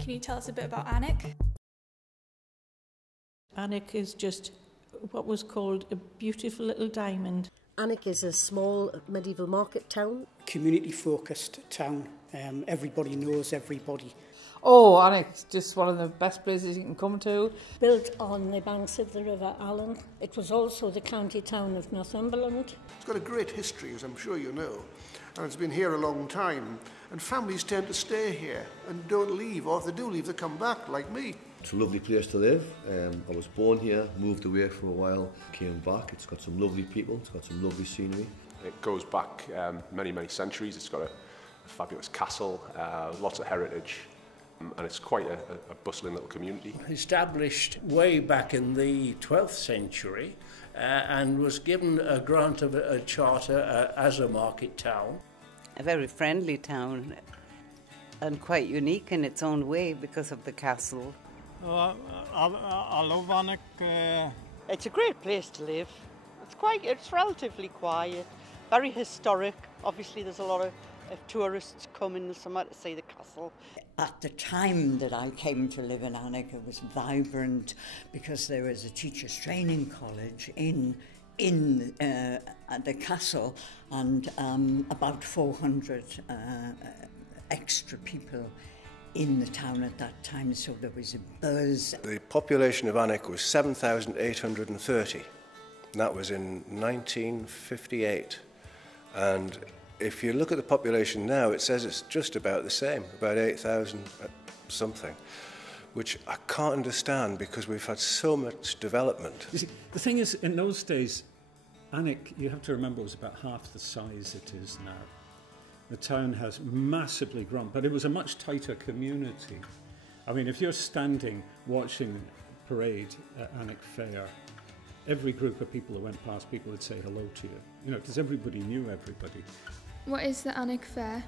Can you tell us a bit about Alnwick? Alnwick is just what was called a beautiful little diamond. Alnwick is a small medieval market town. Community-focused town. Everybody knows everybody. Oh, Alnwick's just one of the best places you can come to. Built on the banks of the River Allen. It was also the county town of Northumberland. It's got a great history, as I'm sure you know, and it's been here a long time. And families tend to stay here and don't leave, or if they do leave, they come back, like me. It's a lovely place to live. I was born here, moved away for a while, came back. It's got some lovely people, it's got some lovely scenery. It goes back many, many centuries. It's got a fabulous castle, lots of heritage, and it's quite a bustling little community. Established way back in the 12th century and was given a grant of a charter as a market town. A very friendly town and quite unique in its own way because of the castle. I love Alnwick. It's a great place to live. It's relatively quiet, very historic. Obviously there's a lot of tourists coming somewhere to see the castle. At the time that I came to live in Alnwick, it was vibrant because there was a teachers' training college in the castle, and about 400 extra people in the town at that time, so there was a buzz. The population of Alnwick was 7,830, and that was in 1958. And if you look at the population now, it says it's just about the same, about 8,000 something, which I can't understand because we've had so much development. You see, the thing is, in those days, Alnwick, you have to remember, was about half the size it is now. The town has massively grown, but it was a much tighter community. I mean, if you're standing watching a parade at Alnwick Fair, every group of people that went past, people would say hello to you. You know, because everybody knew everybody. What is the Alnwick Fair?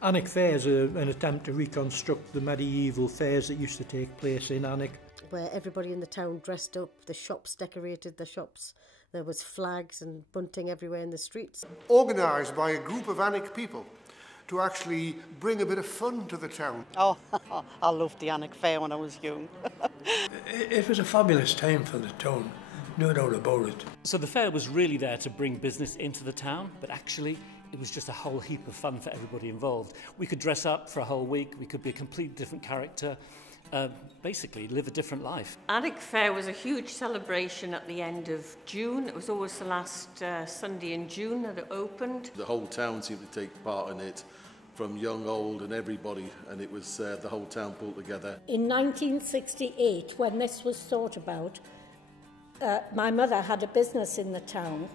Alnwick Fair is an attempt to reconstruct the medieval fairs that used to take place in Alnwick. Where everybody in the town dressed up, the shops decorated the shops. There was flags and bunting everywhere in the streets. Organised by a group of Alnwick people to actually bring a bit of fun to the town. Oh, I loved the Alnwick Fair when I was young. It was a fabulous time for the town, no doubt about it. So the fair was really there to bring business into the town, but actually it was just a whole heap of fun for everybody involved. We could dress up for a whole week, we could be a completely different character, basically live a different life. Alnwick Fair was a huge celebration at the end of June. It was always the last Sunday in June that it opened. The whole town seemed to take part in it, from young, old and everybody, and it was the whole town pulled together. In 1968, when this was thought about, my mother had a business in the town,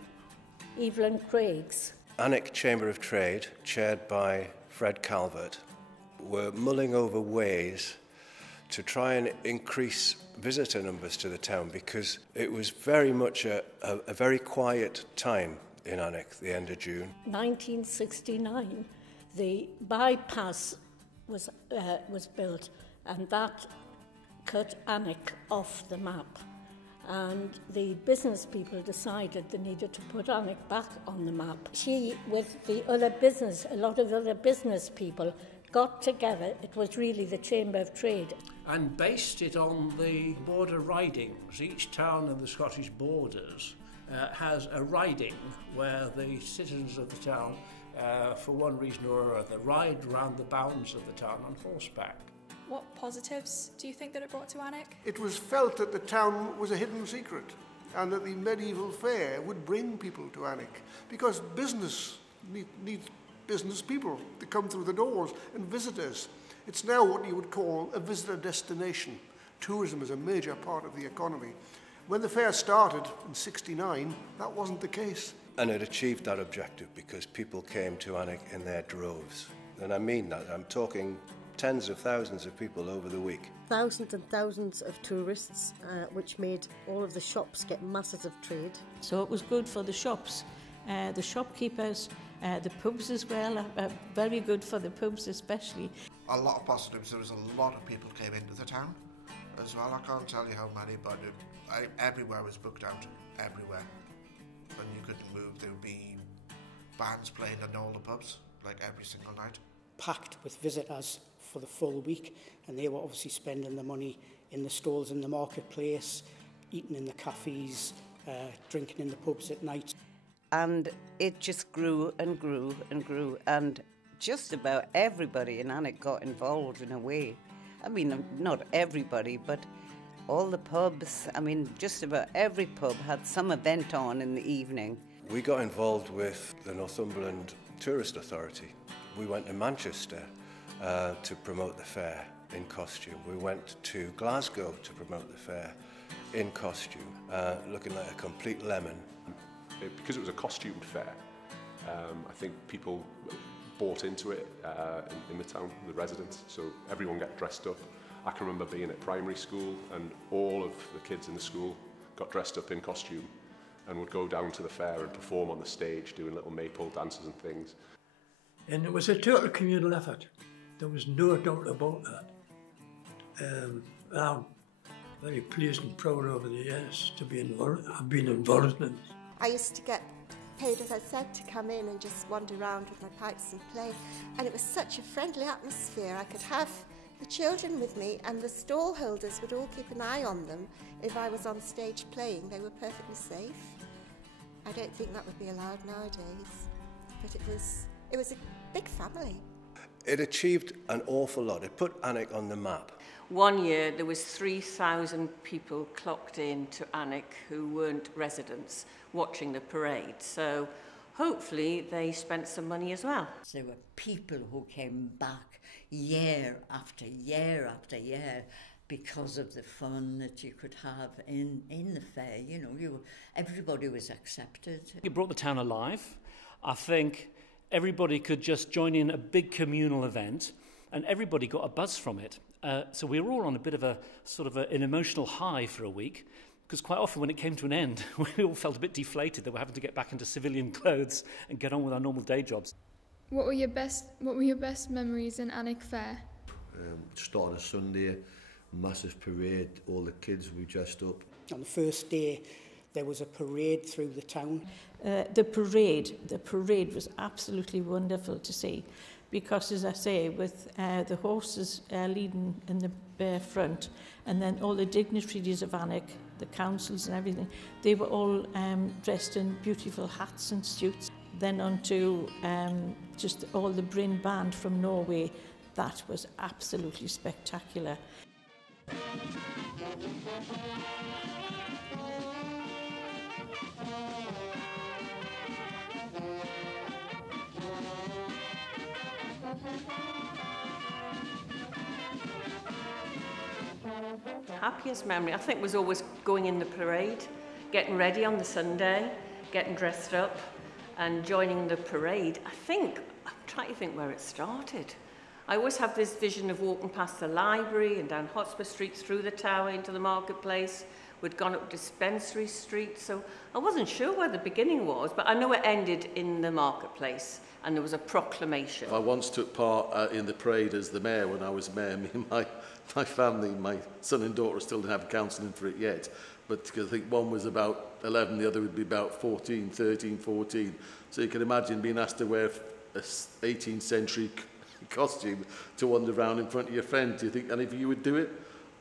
Evelyn Craig's. Alnwick Chamber of Trade, chaired by Fred Calvert, were mulling over ways to try and increase visitor numbers to the town because it was very much a very quiet time in Alnwick, the end of June. 1969, the bypass was built, and that cut Alnwick off the map. And the business people decided they needed to put Alnwick back on the map. She, with the other business, a lot of other business people, got together. It was really the Chamber of Trade. And based it on the border ridings. Each town in the Scottish borders has a riding where the citizens of the town, for one reason or other, ride around the bounds of the town on horseback. What positives do you think that it brought to Alnwick? It was felt that the town was a hidden secret and that the medieval fair would bring people to Alnwick because business needs business people to come through the doors and visitors. It's now what you would call a visitor destination. Tourism is a major part of the economy. When the fair started in '69, that wasn't the case. And it achieved that objective because people came to Alnwick in their droves. And I mean that. I'm talking tens of thousands of people over the week. Thousands and thousands of tourists, which made all of the shops get masses of trade. So it was good for the shops, the shopkeepers, the pubs as well, very good for the pubs especially. A lot of positives. There was a lot of people came into the town as well. I can't tell you how many, but everywhere was booked out, everywhere. And you couldn't move. There would be bands playing in all the pubs, like every single night. Packed with visitors for the full week, and they were obviously spending the money in the stalls in the marketplace, eating in the cafes, drinking in the pubs at night. And it just grew and grew and grew, and just about everybody in Alnwick got involved in a way. I mean, not everybody, but all the pubs, I mean, just about every pub had some event on in the evening. We got involved with the Northumberland Tourist Authority. We went to Manchester to promote the fair in costume. We went to Glasgow to promote the fair in costume, looking like a complete lemon. Because it was a costumed fair, I think people bought into it in the town, the residents, so everyone got dressed up. I can remember being at primary school and all of the kids in the school got dressed up in costume and would go down to the fair and perform on the stage doing little maypole dances and things. And it was a total communal effort. There was no doubt about that. I'm very pleased and proud over the years to be involved. I've been involved in it. I used to get paid, as I said, to come in and just wander around with my pipes and play. And it was such a friendly atmosphere. I could have the children with me, and the stall holders would all keep an eye on them. If I was on stage playing, they were perfectly safe. I don't think that would be allowed nowadays. But it was a big family. It achieved an awful lot. It put Alnwick on the map. One year there was 3,000 people clocked in to Alnwick who weren't residents watching the parade. So hopefully they spent some money as well. There were people who came back year after year after year because of the fun that you could have in the fair. You know, everybody was accepted. It brought the town alive. I think everybody could just join in a big communal event and everybody got a buzz from it. So we were all on a bit of a sort of an emotional high for a week, because quite often when it came to an end, we all felt a bit deflated that we're having to get back into civilian clothes and get on with our normal day jobs. What were your best memories in Alnwick Fair? Start on a Sunday, massive parade, all the kids we dressed up. On the first day, there was a parade through the town. The parade was absolutely wonderful to see, because, as I say, with the horses leading in the front, and then all the dignitaries of Alnwick, the councils and everything, they were all dressed in beautiful hats and suits. Then onto just all the Bryn band from Norway. That was absolutely spectacular. Happiest memory, I think, was always going in the parade, getting ready on the Sunday, getting dressed up and joining the parade. I'm trying to think where it started. I always have this vision of walking past the library and down Hotspur Street through the tower into the marketplace. We'd gone up Dispensary Street, so I wasn't sure where the beginning was, but I know it ended in the marketplace and there was a proclamation. I once took part in the parade as the mayor when I was mayor. Me and my family, my son and daughter still didn't have counselling for it yet, but because I think one was about 11, the other would be about 14, 13, 14. So you can imagine being asked to wear a 18th century costume to wander around in front of your friend. Do you think any of you would do it?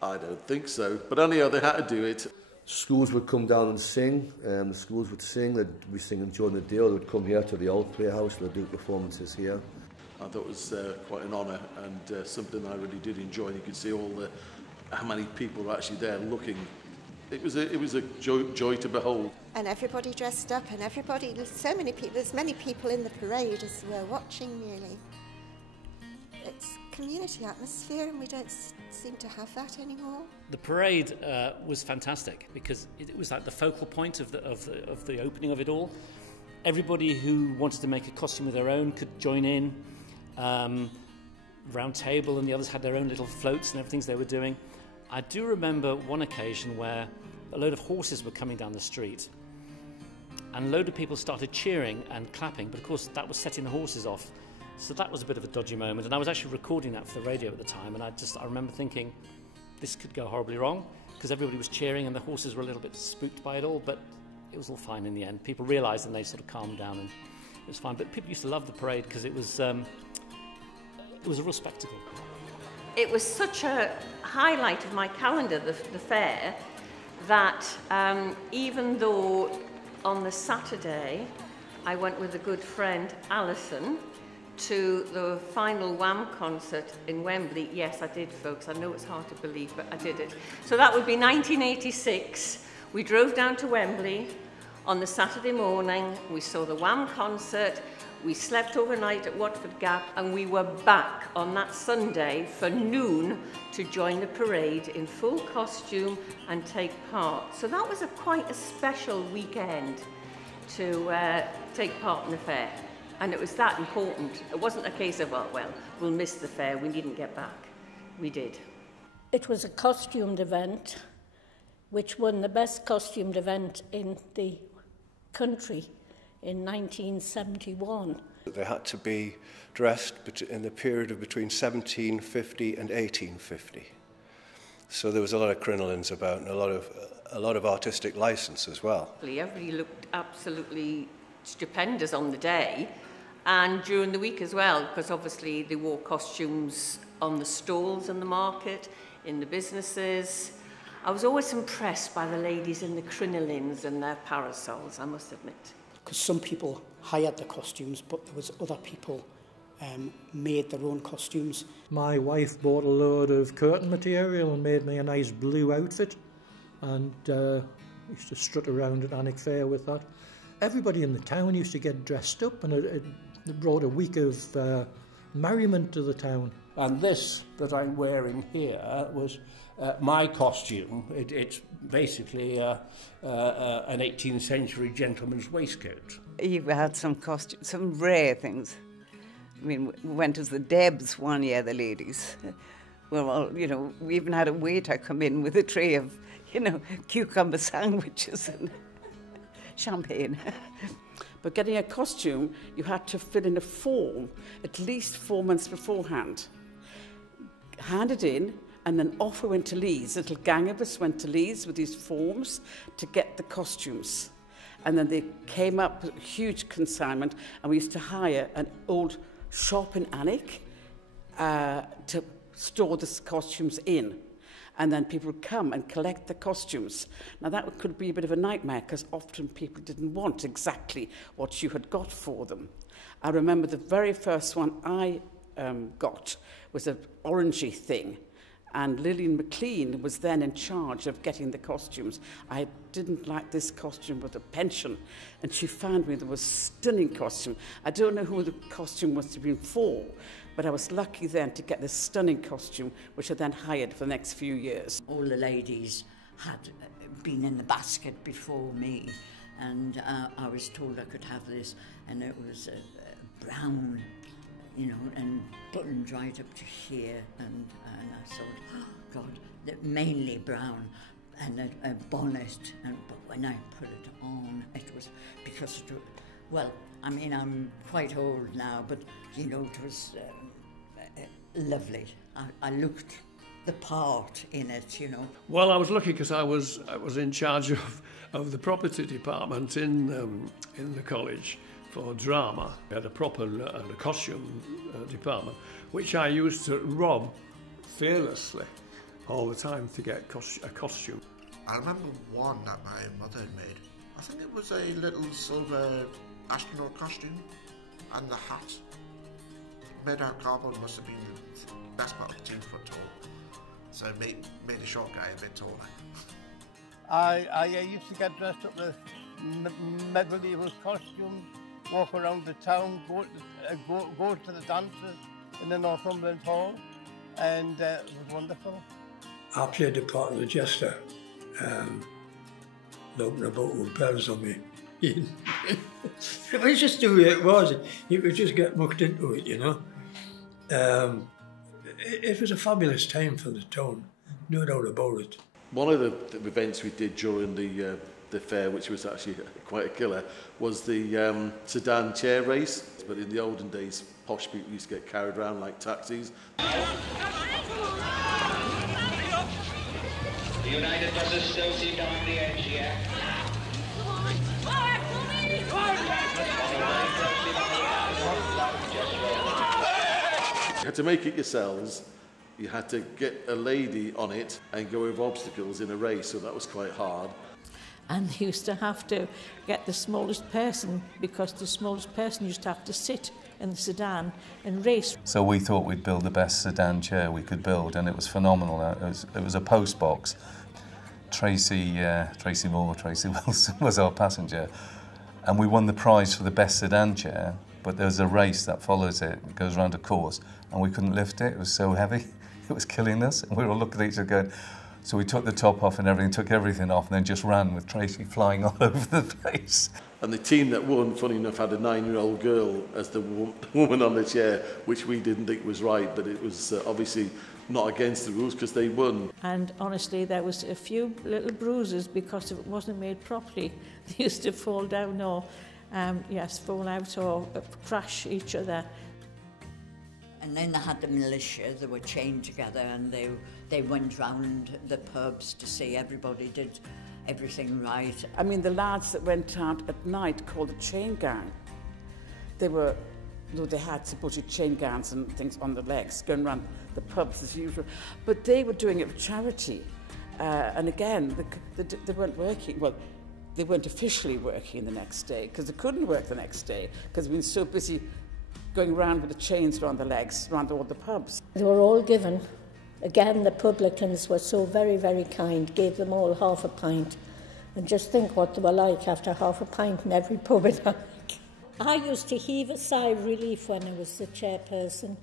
I don't think so. But anyhow, they had to do it. Schools would come down and sing. The schools would sing. They'd be singing during the day. Or they'd come here to the old Playhouse and they'd do performances here. I thought it was quite an honour and something I really did enjoy. You could see how many people were actually there looking. It was a joy to behold. And everybody dressed up, and so many people, there's many people in the parade as were watching, really. It's community atmosphere, and we don't seem to have that anymore. The parade was fantastic because it was like the focal point of the opening of it all. Everybody who wanted to make a costume of their own could join in. round table, and the others had their own little floats and everything they were doing. I do remember one occasion where a load of horses were coming down the street, and a load of people started cheering and clapping, but of course that was setting the horses off. So that was a bit of a dodgy moment, and I was actually recording that for the radio at the time, and I remember thinking, this could go horribly wrong, because everybody was cheering and the horses were a little bit spooked by it all, but it was all fine in the end. People realised and they sort of calmed down, and it was fine. But people used to love the parade because it was a real spectacle. It was such a highlight of my calendar, the fair, that even though on the Saturday I went with a good friend, Alison, to the final Wham concert in Wembley. Yes, I did, folks. I know it's hard to believe, but I did it. So that would be 1986. We drove down to Wembley on the Saturday morning. We saw the Wham concert. We slept overnight at Watford Gap, and we were back on that Sunday for noon to join the parade in full costume and take part. So that was quite a special weekend to take part in the fair. And it was that important. It wasn't a case of, oh, well, we'll miss the fair, we needn't get back. We did. It was a costumed event, which won the best costumed event in the country in 1971. They had to be dressed in the period of between 1750 and 1850. So there was a lot of crinolines about, and a lot of artistic license as well. Everybody looked absolutely stupendous on the day, and during the week as well, because obviously they wore costumes on the stalls in the market, in the businesses. I was always impressed by the ladies in the crinolines and their parasols, I must admit. Because some people hired the costumes, but there was other people made their own costumes. My wife bought a load of curtain material and made me a nice blue outfit, and used to strut around at Alnwick Fair with that. Everybody in the town used to get dressed up, and it brought a week of merriment to the town. And this that I'm wearing here was my costume. It's basically an 18th century gentleman's waistcoat. You've had some rare things. I mean, we went as the Debs one year, the ladies. Well, you know, we even had a waiter come in with a tray of, you know, cucumber sandwiches and champagne. But getting a costume, you had to fill in a form at least 4 months beforehand. Hand it in, and then off we went to Leeds. A little gang of us went to Leeds with these forms to get the costumes. And then they came up with a huge consignment, and we used to hire an old shop in Alnwick to store the costumes in. And then people would come and collect the costumes. Now that could be a bit of a nightmare, because often people didn't want exactly what you had got for them. I remember the very first one I got was an orangey thing, and Lillian McLean was then in charge of getting the costumes. I didn't like this costume with a pension, and she found me there was a stunning costume. I don't know who the costume must have been for, but I was lucky then to get this stunning costume, which I then hired for the next few years. All the ladies had been in the basket before me, and I was told I could have this, and it was brown, you know, and buttoned right up to here, and I thought, oh God, mainly brown, and a bonnet, but when I put it on, it was, because it was, well, I mean, I'm quite old now, but, you know, it was lovely. I looked the part in it, you know. Well, I was lucky because I was in charge of the property department in the college for drama. We had a proper costume department, which I used to rob fearlessly all the time to get a costume. I remember one that my mother had made. I think it was a little silver astronaut costume and the hat. Made out of cardboard, must have been the best part of 2 foot tall. So it made a short guy a bit taller. I used to get dressed up with medieval costume, walk around the town, go to the dances in the Northumberland Hall, and it was wonderful. I played the part of the jester, looking about with bells on me. It was just the way it was. You could just get mucked into it, you know. it was a fabulous time for the town, no doubt about it. One of the events we did during the fair, which was actually quite a killer, was the sedan chair race. But in the olden days, posh people used to get carried around like taxis. The United Buses still seem to have the edge here. You had to make it yourselves. You had to get a lady on it and go over obstacles in a race, so that was quite hard. And they used to have to get the smallest person, because the smallest person used to have to sit in the sedan and race. So we thought we'd build the best sedan chair we could build, and it was phenomenal. It was a post box. Tracy Wilson was our passenger, and we won the prize for the best sedan chair, but there was a race that follows it. It goes around a course, and we couldn't lift it. It was so heavy. It was killing us, and we were all looking at each other going, so we took the top off and everything, took everything off, and then just ran with Tracy flying all over the place. And the team that won, funny enough, had a 9-year-old girl as the woman on the chair, which we didn't think was right, but it was obviously not against the rules because they won. And honestly, there was a few little bruises because it wasn't made properly. They used to fall down or, fall out or crash each other. And then they had the militia, they were chained together, and they went round the pubs to see everybody did everything right. I mean, the lads that went out at night called the chain gang, they had a bunch of chain gangs and things on their legs going around the pubs as usual, but they were doing it for charity. And again, they weren't working, well, they weren't officially working the next day because they couldn't work the next day because they'd been so busy going around with the chains around their legs, around all the pubs. They were all given. Again, the publicans were so very, very kind, gave them all half a pint. And just think what they were like after half a pint in every pub in Alnwick. I used to heave a sigh of relief when I was the chairperson,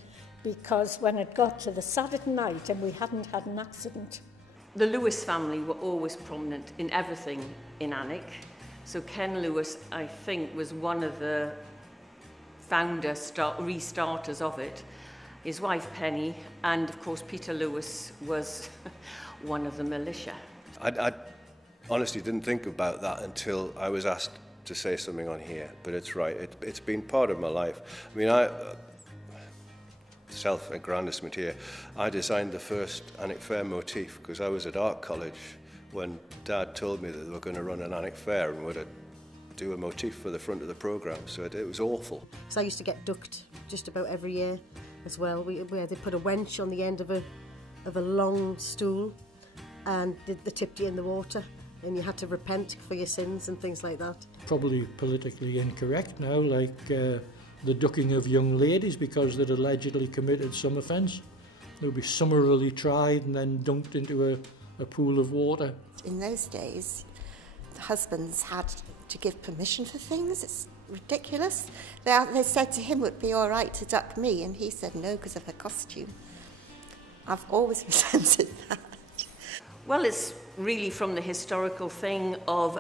because when it got to the Saturday night and we hadn't had an accident. The Lewis family were always prominent in everything in Alnwick. So Ken Lewis, I think, was one of the restarters of it. His wife Penny, and of course Peter Lewis was one of the militia. I honestly didn't think about that until I was asked to say something on here, but it's right, it's been part of my life. I mean, self-aggrandisement here, I designed the first Alnwick Fair motif because I was at art college when Dad told me that they were going to run an Alnwick Fair and would do a motif for the front of the programme, so it was awful. So I used to get ducked just about every year as well, where they put a wench on the end of a long stool and they tipped you in the water and you had to repent for your sins and things like that. Probably politically incorrect now, like the ducking of young ladies because they'd allegedly committed some offence. They would be summarily tried and then dunked into a pool of water. In those days, the husbands had to give permission for things. It's ridiculous. They said to him it would be all right to duck me, and he said no because of her costume. I've always resented that. Well, it's really from the historical thing of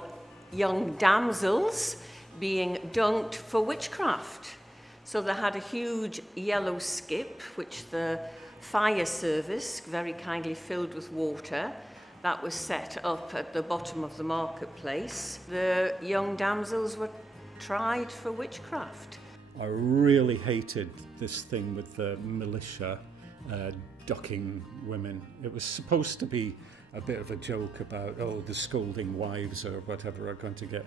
young damsels being dunked for witchcraft. So they had a huge yellow skip, which the fire service very kindly filled with water. That was set up at the bottom of the marketplace. The young damsels were tried for witchcraft. I really hated this thing with the militia ducking women. It was supposed to be a bit of a joke about, oh, the scolding wives or whatever are going to get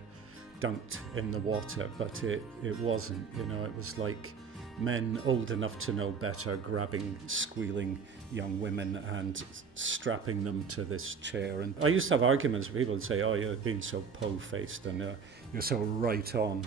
dunked in the water, but it wasn't, you know, it was like men old enough to know better grabbing squealing young women and strapping them to this chair. And I used to have arguments with people and say, oh, you're being so po-faced and you're so right on.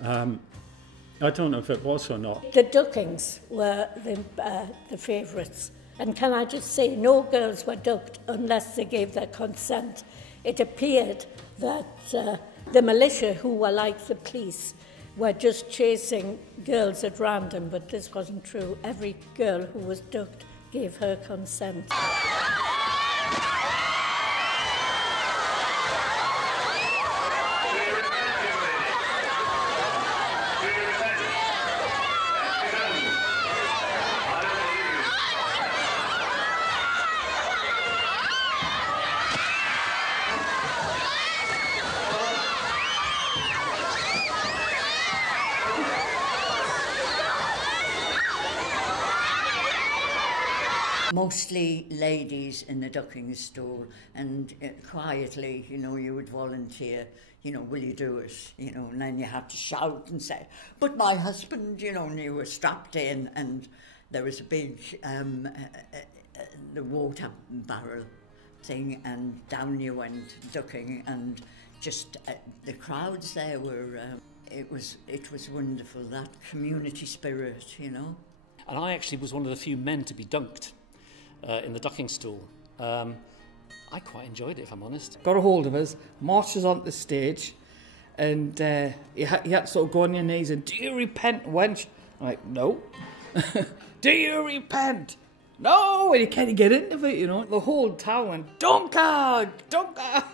I don't know if it was or not. The duckings were the favourites. And can I just say, no girls were ducked unless they gave their consent. It appeared that the militia, who were like the police, were just chasing girls at random, but this wasn't true. Every girl who was ducked gave her consent. Mostly ladies in the ducking stall, and quietly, you know, you would volunteer, you know, will you do it? You know, and then you have to shout and say, but my husband, you know, and you were strapped in, and there was a big the water barrel thing, and down you went ducking, and just the crowds there were, it was wonderful, that community spirit, you know. And I actually was one of the few men to be dunked in the ducking stool. I quite enjoyed it, if I'm honest. Got a hold of us, marched us onto the stage, and you had to sort of go on your knees and, do you repent, wench? I'm like, no. Do you repent? No, and you can't get into it, you know. The whole town went, Dunker! Dunker!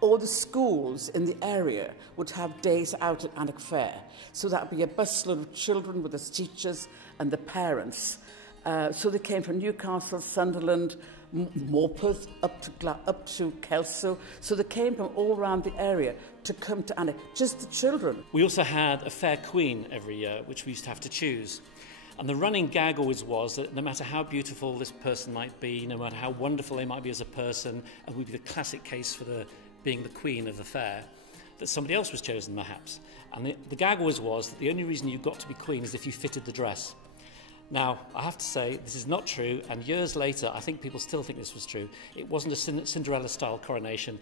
All the schools in the area would have days out at Alnwick Fair. So that would be a busload of children with the teachers and the parents. So they came from Newcastle, Sunderland, Morpeth, up to Kelso. So they came from all around the area to come to Alnwick, just the children. We also had a fair queen every year, which we used to have to choose. And the running gag always was that no matter how beautiful this person might be, no matter how wonderful they might be as a person, and would be the classic case for being the queen of the fair, that somebody else was chosen perhaps. And the gag always was that the only reason you got to be queen is if you fitted the dress. Now, I have to say, this is not true, and years later, I think people still think this was true. It wasn't a Cinderella-style coronation.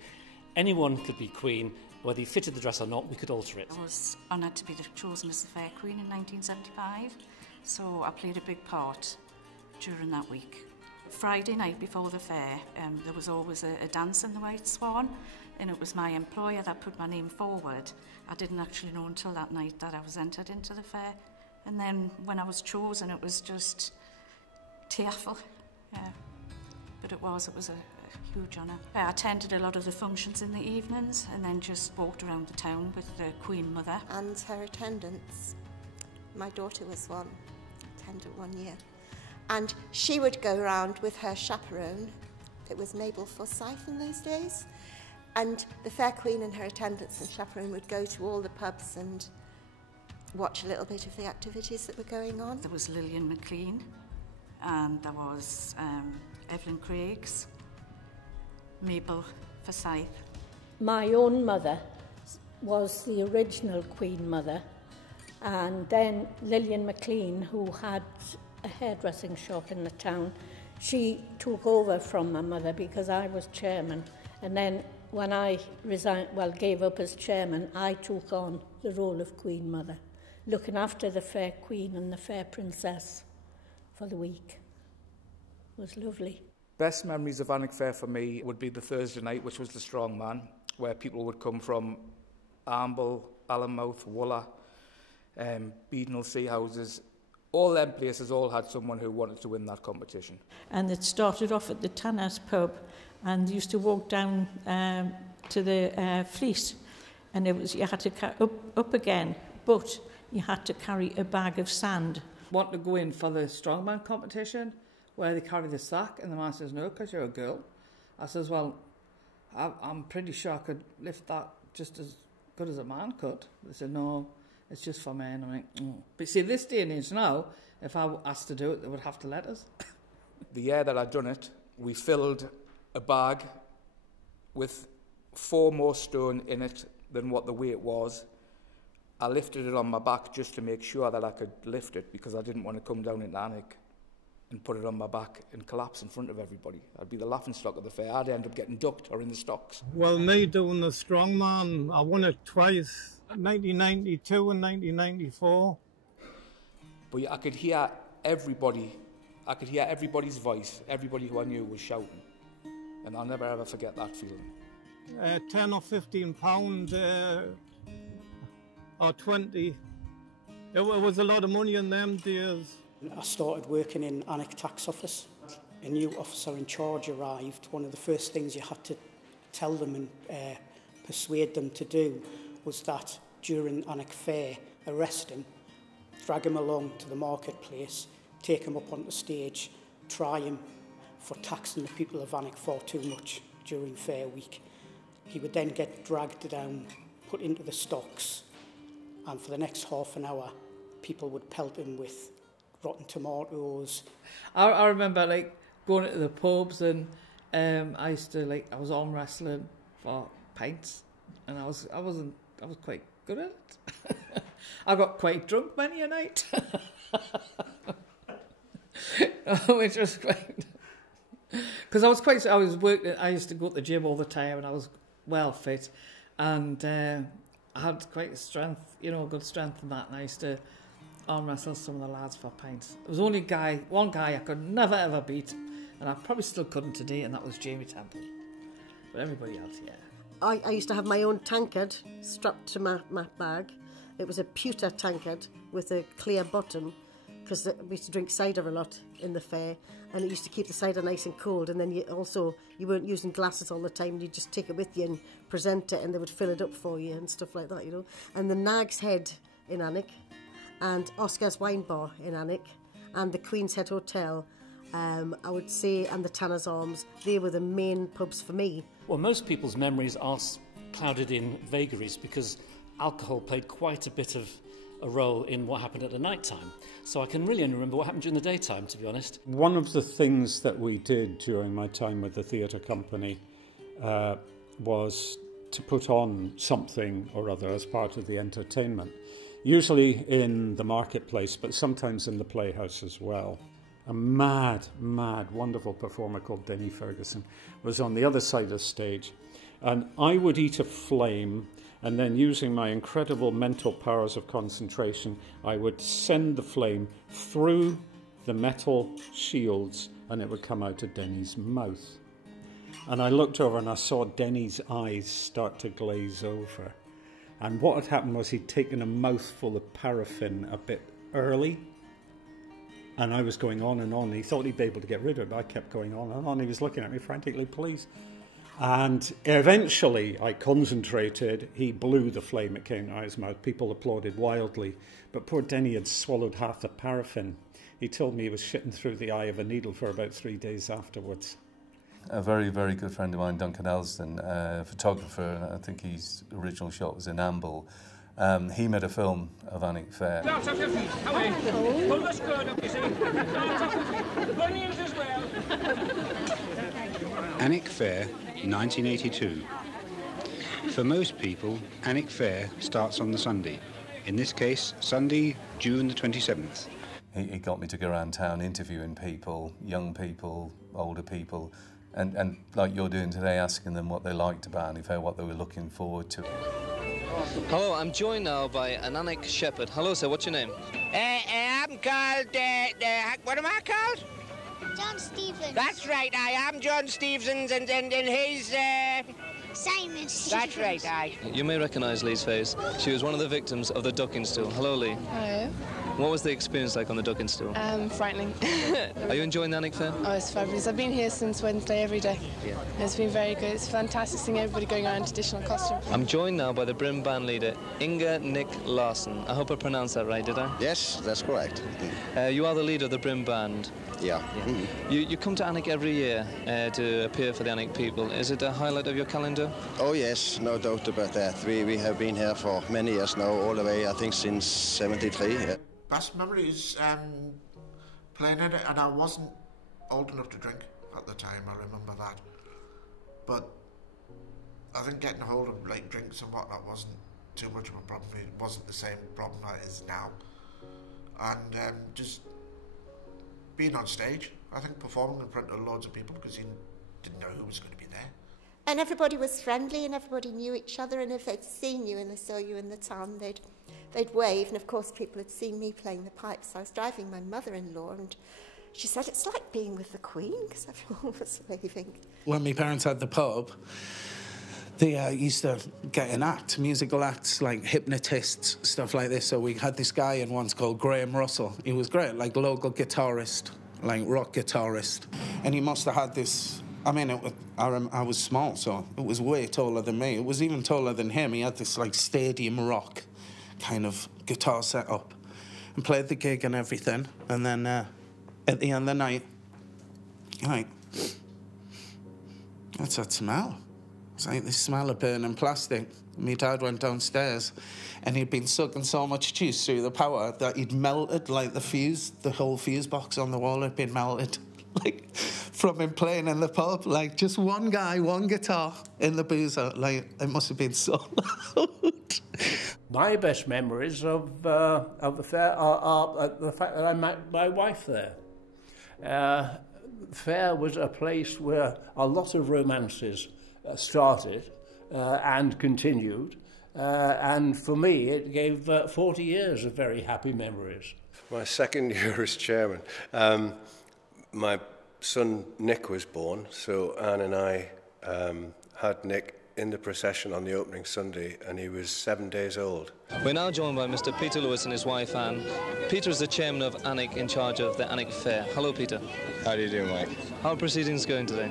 Anyone could be queen, whether you fitted the dress or not, we could alter it. I was honoured to be chosen as the Fair Queen in 1975, so I played a big part during that week. Friday night before the fair, there was always a dance in the White Swan, and it was my employer that put my name forward. I didn't actually know until that night that I was entered into the fair. And then when I was chosen, it was just tearful. Yeah. But it was a huge honour. I attended a lot of the functions in the evenings and then just walked around the town with the Queen Mother. And her attendants. My daughter was one, attendant 1 year. And she would go around with her chaperone. It was Mabel Forsyth in those days. And the Fair Queen and her attendants and chaperone would go to all the pubs and watch a little bit of the activities that were going on. There was Lillian McLean, and there was Evelyn Craigs, Mabel Forsyth. My own mother was the original Queen Mother, and then Lillian McLean, who had a hairdressing shop in the town, she took over from my mother because I was chairman, and then when I gave up as chairman, I took on the role of Queen Mother, looking after the Fair Queen and the Fair Princess for the week. It was lovely. Best memories of Alnwick Fair for me would be the Thursday night, which was the Strong Man, where people would come from Armble, Allenmouth, Wooler, Beadnell Sea Houses. All them places all had someone who wanted to win that competition. And it started off at the Tanner's pub, and used to walk down to the Fleece, and you had to up again, but you had to carry a bag of sand. Want to go in for the strongman competition, where they carry the sack, and the man says, no, because you're a girl. I says, well, I'm pretty sure I could lift that just as good as a man could. They said, no, it's just for men. I'm like, oh. But see, this day and age now, if I asked to do it, they would have to let us. The year that I'd done it, we filled a bag with 4 more stone in it than what the weight was. I lifted it on my back just to make sure that I could lift it, because I didn't want to come down into Alnwick and put it on my back and collapse in front of everybody. I'd be the laughing stock of the fair. I'd end up getting ducked or in the stocks. Well, me doing the strongman, I won it twice, 1992 and 1994. But I could hear everybody. I could hear everybody's voice. Everybody who I knew was shouting. And I'll never ever forget that feeling. 10 or 15 pound or 20. It was a lot of money in them days. I started working in Alnwick tax office. A new officer in charge arrived. One of the first things you had to tell them and persuade them to do was that during Alnwick Fair, arrest him, drag him along to the marketplace, take him up on the stage, try him for taxing the people of Alnwick far too much during Fair Week. He would then get dragged down, put into the stocks, and for the next half an hour, people would pelt him with rotten tomatoes. I remember like going into the pubs and I used to I was arm wrestling for pints, and I was quite good at it. I got quite drunk many a night, which was great. Because I used to go to the gym all the time, and I was well fit, and I had quite strength, good strength in that, and I used to arm wrestle some of the lads for pints. There was only one guy I could never ever beat, and I probably still couldn't today, and that was Jamie Temple. But everybody else, yeah. I used to have my own tankard strapped to my bag. It was a pewter tankard with a clear bottom, because we used to drink cider a lot in the fair, and it used to keep the cider nice and cold. And then you weren't using glasses all the time. You'd just take it with you and present it, and they would fill it up for you and stuff like that, And the Nag's Head in Alnwick, and Oscar's Wine Bar in Alnwick, and the Queen's Head Hotel, I would say, and the Tanner's Arms, they were the main pubs for me. Well, most people's memories are clouded in vagaries because alcohol played quite a bit of a role in what happened at the night time. So I can really only remember what happened during the daytime, to be honest. One of the things that we did during my time with the theatre company was to put on something or other as part of the entertainment, usually in the marketplace, but sometimes in the Playhouse as well. A mad, wonderful performer called Denny Ferguson was on the other side of the stage, and I would eat a flame, and then using my incredible mental powers of concentration, I would send the flame through the metal shields, and it would come out of Denny's mouth. And I looked over and I saw Denny's eyes start to glaze over. And what had happened was he'd taken a mouthful of paraffin a bit early, and I was going on and on. He thought he'd be able to get rid of it, but I kept going on and on. He was looking at me frantically, please. And eventually I concentrated. He blew the flame, it came out of his mouth. People applauded wildly. But poor Denny had swallowed half the paraffin. He told me he was shitting through the eye of a needle for about 3 days afterwards. A very, very good friend of mine, Duncan Elston, a photographer, and I think his original shot was in Amble. He made a film of Alnwick Fair. Alnwick Fair, 1982. For most people, Alnwick Fair starts on the Sunday. In this case, Sunday, June the 27th. He got me to go around town interviewing people, young people, older people, and like you're doing today, asking them what they liked about Alnwick Fair, what they were looking forward to. Hello, I'm joined now by an Alnwick shepherd. Hello, sir, what's your name? I'm called, what am I called? John Stevens. That's right, I am John Stevens, and he's, Simon Stevens. That's right, aye. You may recognise Lee's face. She was one of the victims of the ducking stool. Hello, Lee. Hello. What was the experience like on the ducking stool? Frightening. Are you enjoying the Alnwick Fair? Oh, it's fabulous. I've been here since Wednesday every day. Yeah. It's been very good. It's fantastic seeing everybody going around in traditional costume. I'm joined now by the Brim band leader, Inga Nick Larson. I hope I pronounced that right, did I? Yes, that's correct. You are the leader of the Brim band. Yeah. You come to Alnwick every year to appear for the Alnwick people. Is it a highlight of your calendar? Oh yes, no doubt about that. We have been here for many years now, all the way, I think, since '73. Yeah. Best memories playing in it, and I wasn't old enough to drink at the time, I remember that. But I think getting hold of like drinks and whatnot wasn't too much of a problem. It wasn't the same problem that it is now. And just being on stage, I think performing in front of loads of people because you didn't know who was going to be there. And everybody was friendly and everybody knew each other, and if they'd seen you and they saw you in the town, they'd wave. And of course people had seen me playing the pipes. I was driving my mother-in-law and she said it's like being with the Queen because everyone was waving. When my parents had the pub, they used to get an act, musical acts like hypnotists, stuff like this. So we had this guy in once called Graham Russell. He was great, like local guitarist, like rock guitarist. And he must have had this, I mean, I was small, so it was way taller than me. It was even taller than him. He had this like stadium rock kind of guitar set up and played the gig and everything. And then at the end of the night, you're like, what's that smell? It's like the smell of burning plastic. My dad went downstairs and he'd been sucking so much juice through the power that he'd melted, like the whole fuse box on the wall had been melted. Like, from him playing in the pub, like, just one guy, one guitar in the boozer. Like, it must have been so loud. My best memories of the fair are the fact that I met my wife there. Fair was a place where a lot of romances started and continued. And for me, it gave 40 years of very happy memories. My second year as chairman, my son Nick was born, so Anne and I had Nick in the procession on the opening Sunday, and he was 7 days old. We're now joined by Mr. Peter Lewis and his wife Anne. Peter is the chairman of Alnwick, in charge of the Alnwick Fair. Hello, Peter. How do you do, Mike? How are proceedings going today?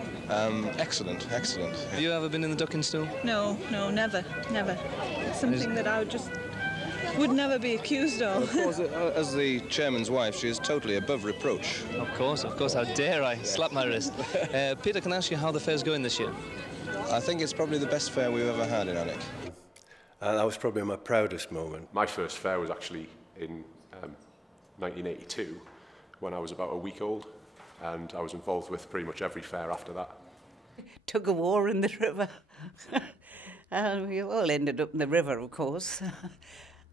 Excellent, excellent. Have you ever been in the ducking stool? No, never. It's something that I would never be accused of. Of course, as the chairman's wife, she is totally above reproach. Of course, how dare I slap my wrist. Peter, can I ask you how the fair's going this year? I think it's probably the best fair we've ever had in Alnwick. That was probably my proudest moment. My first fair was actually in 1982, when I was about a week old, and I was involved with pretty much every fair after that. Tug of war in the river. And we all ended up in the river, of course.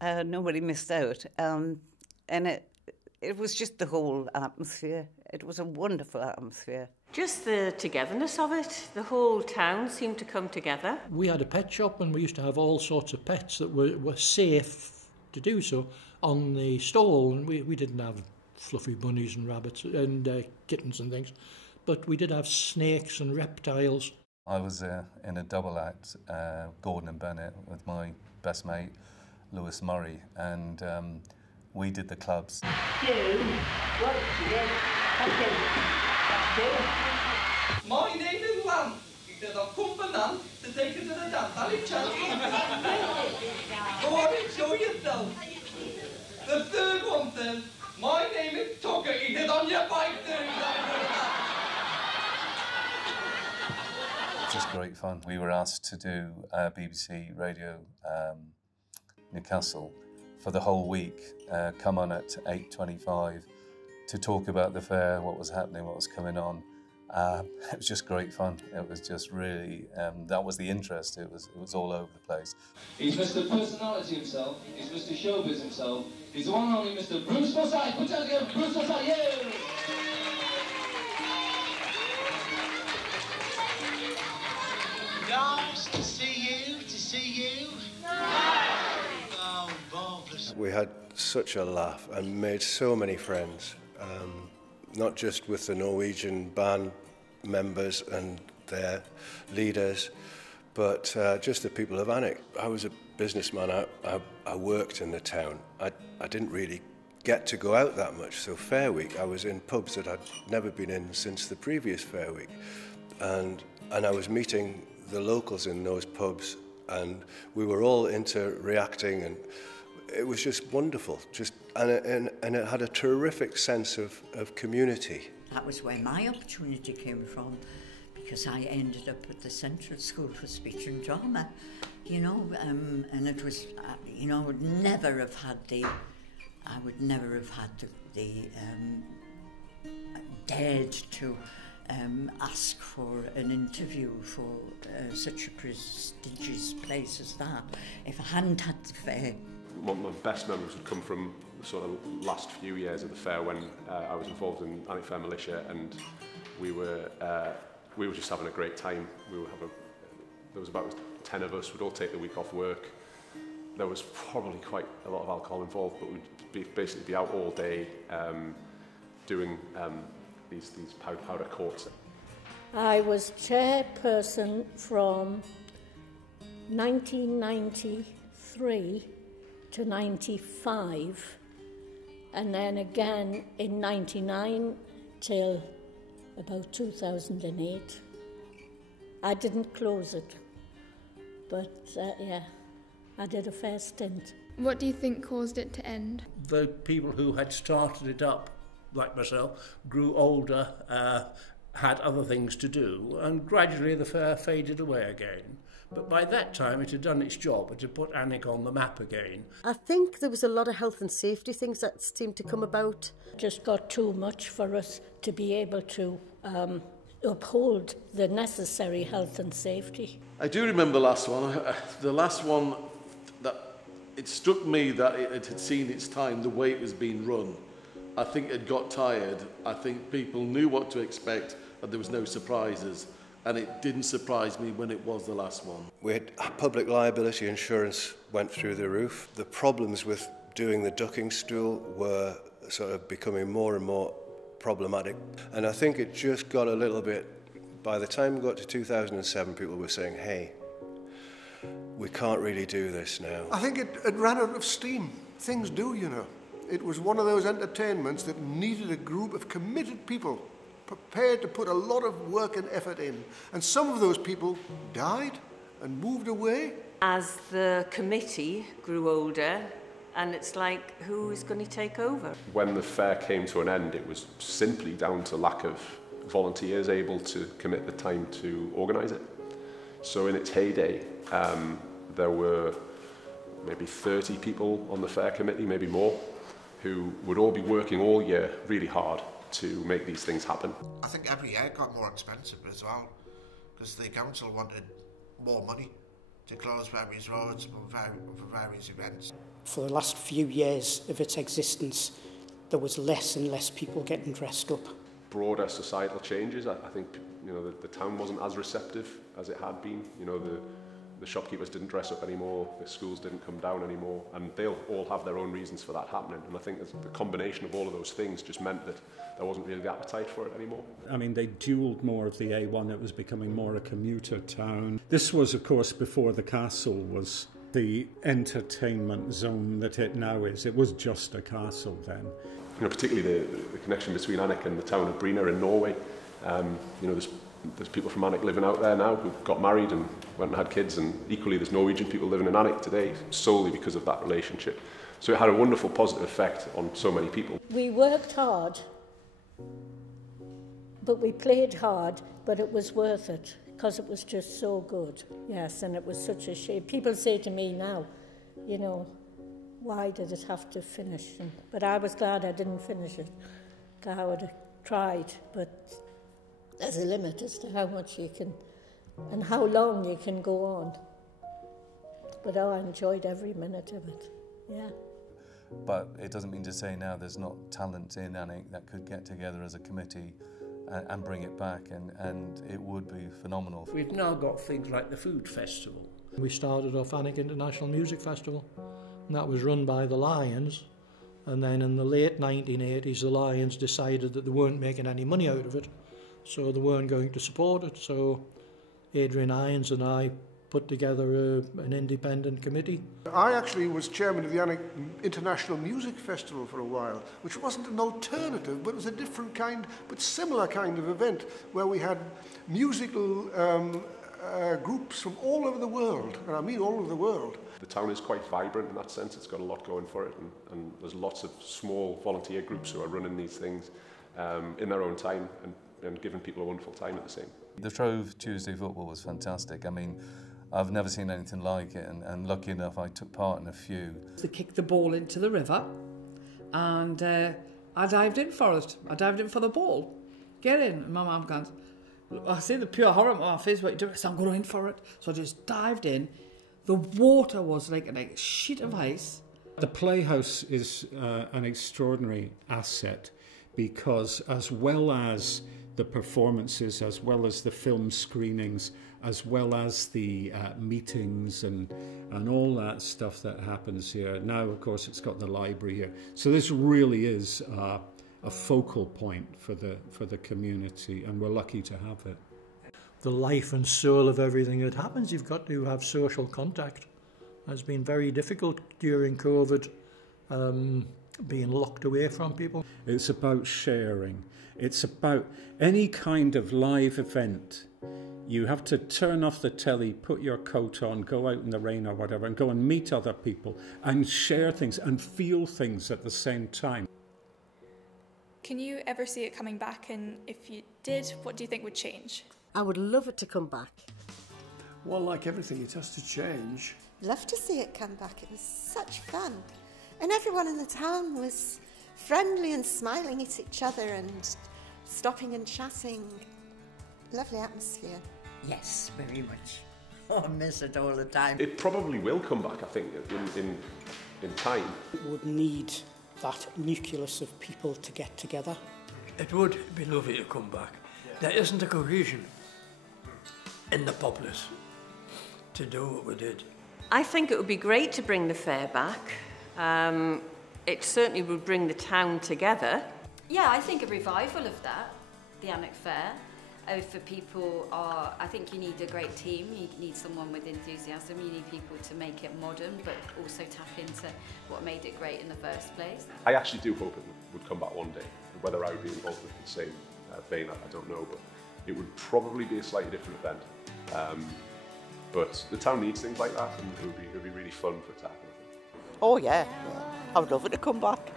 Nobody missed out. And it was just the whole atmosphere. It was a wonderful atmosphere. Just the togetherness of it. The whole town seemed to come together. We had a pet shop and we used to have all sorts of pets that were safe to do so on the stall. And we didn't have fluffy bunnies and rabbits and kittens and things, but we did have snakes and reptiles. I was in a double act, Gordon and Bennett, with my best mate, Lewis Murray, and we did the clubs. My name is Lamb. Because I've come for Nan to take her to the dance. I'll go on and show yourself. The third one says, my name is Tucker. Eat it on your bike, Just great fun. We were asked to do BBC Radio Newcastle for the whole week, come on at 8:25 to talk about the fair, what was happening, what was coming on. It was just great fun. It was just really, that was the interest. It was all over the place. He's Mr. Personality himself. He's Mr. Showbiz himself. He's the one and only Mr. Bruce Forsyth. Put down again, Bruce Forsyth, yeah! Nice to see you. Oh, marvellous. We had such a laugh and made so many friends, not just with the Norwegian band members and their leaders, but just the people of Alnwick. I was a businessman. I worked in the town. I didn't really get to go out that much. So Fair Week, I was in pubs that I'd never been in since the previous Fair Week, and I was meeting the locals in those pubs, and we were all reacting, and it was just wonderful. And it had a terrific sense of community. That was where my opportunity came from, because I ended up at the Central School for Speech and Drama, and it was, I would never have had the dared to ask for an interview for such a prestigious place as that if I hadn't had the fair. One of my best memories would come from the sort of last few years of the fair, when I was involved in Alnwick Fair Militia, and we were just having a great time. There was about 10 of us. We'd all take the week off work. There was probably quite a lot of alcohol involved, but we'd basically be out all day doing these powder courts. I was chairperson from 1993 to 95, and then again in 99 till about 2008. I didn't close it, but yeah, I did a fair stint. What do you think caused it to end? The people who had started it up, like myself, grew older had other things to do, and gradually the fair faded away again. But by that time it had done its job, it had put Alnwick on the map again. I think there was a lot of health and safety things that seemed to come about. It just got too much for us to be able to uphold the necessary health and safety. I do remember the last one. The last one, that it struck me that it had seen its time, the way it was being run. I think it got tired. I think people knew what to expect and there was no surprises. And it didn't surprise me when it was the last one. We had public liability insurance went through the roof. The problems with doing the ducking stool were sort of becoming more and more problematic. And I think it just got a little bit, by the time we got to 2007, people were saying, hey, we can't really do this now. I think it ran out of steam. Things do, you know. It was one of those entertainments that needed a group of committed people prepared to put a lot of work and effort in. And some of those people died and moved away. As the committee grew older, and it's like, who is going to take over? When the fair came to an end, it was simply down to lack of volunteers able to commit the time to organise it. So in its heyday, there were maybe 30 people on the fair committee, maybe more, who would all be working all year really hard to make these things happen. I think every year it got more expensive as well, because the council wanted more money to close various roads for various events. For the last few years of its existence, there was less and less people getting dressed up. Broader societal changes. I think the town wasn't as receptive as it had been. The shopkeepers didn't dress up anymore, the schools didn't come down anymore, and they'll all have their own reasons for that happening. And I think the combination of all of those things just meant that there wasn't really the appetite for it anymore. I mean, they duelled more of the A1, it was becoming more a commuter town. This was, of course, before the castle was the entertainment zone that it now is. It was just a castle then. Particularly the connection between Alnwick and the town of Bryna in Norway. There's people from Alnwick living out there now who've got married and went and had kids, and equally there's Norwegian people living in Alnwick today solely because of that relationship. So it had a wonderful positive effect on so many people. We worked hard, but we played hard, but it was worth it because it was just so good. Yes, and it was such a shame. People say to me now, why did it have to finish? But I was glad I didn't finish it. I would have tried, but there's a limit as to how much you can and how long you can go on. But I enjoyed every minute of it, yeah. But it doesn't mean to say now there's not talent in Alnwick that could get together as a committee and bring it back, and it would be phenomenal. We've now got things like the Food Festival. We started off Alnwick International Music Festival, and that was run by the Lions. And then in the late 1980s, the Lions decided that they weren't making any money out of it, so they weren't going to support it. So Adrian Irons and I put together an independent committee. I actually was chairman of the Alnwick International Music Festival for a while, which wasn't an alternative, but it was a different kind, but similar kind of event, where we had musical groups from all over the world, and I mean all over the world. The town is quite vibrant in that sense. It's got a lot going for it, and there's lots of small volunteer groups who are running these things in their own time and giving people a wonderful time at the same. The Trove Tuesday football was fantastic. I mean, I've never seen anything like it, and lucky enough I took part in a few. They kicked the ball into the river, and I dived in for it. I dived in for the ball. Get in. And my mum goes, I see the pure horror on my face, what you doing? So I'm going in for it. So I just dived in. The water was like a sheet of ice. The Playhouse is an extraordinary asset because, as well as the performances, as well as the film screenings, as well as the meetings and all that stuff that happens here. Now, of course, it's got the library here. So this really is a focal point for the community, and we're lucky to have it. The life and soul of everything that happens, you've got to have social contact. It's been very difficult during COVID, being locked away from people. It's about sharing. It's about any kind of live event. You have to turn off the telly, put your coat on, go out in the rain or whatever, and go and meet other people and share things and feel things at the same time. Can you ever see it coming back, and if you did, what do you think would change? I would love it to come back. Well, like everything, it has to change. Love to see it come back. It was such fun. And everyone in the town was friendly and smiling at each other and stopping and chatting. Lovely atmosphere. Yes, very much. Oh, I miss it all the time. It probably will come back, I think, in time. It would need that nucleus of people to get together. It would be lovely to come back. There isn't a cohesion in the populace to do what we did. I think it would be great to bring the fair back. It certainly would bring the town together. Yeah, I think a revival of that, the Alnwick Fair, for people I think you need a great team, you need someone with enthusiasm, you need people to make it modern but also tap into what made it great in the first place. I actually do hope it would come back one day. Whether I would be involved with the same vein, I don't know, but it would probably be a slightly different event. But the town needs things like that, and it would be really fun for it to happen. Oh yeah, I would love it to come back.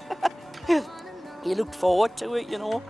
You looked forward to it, you know.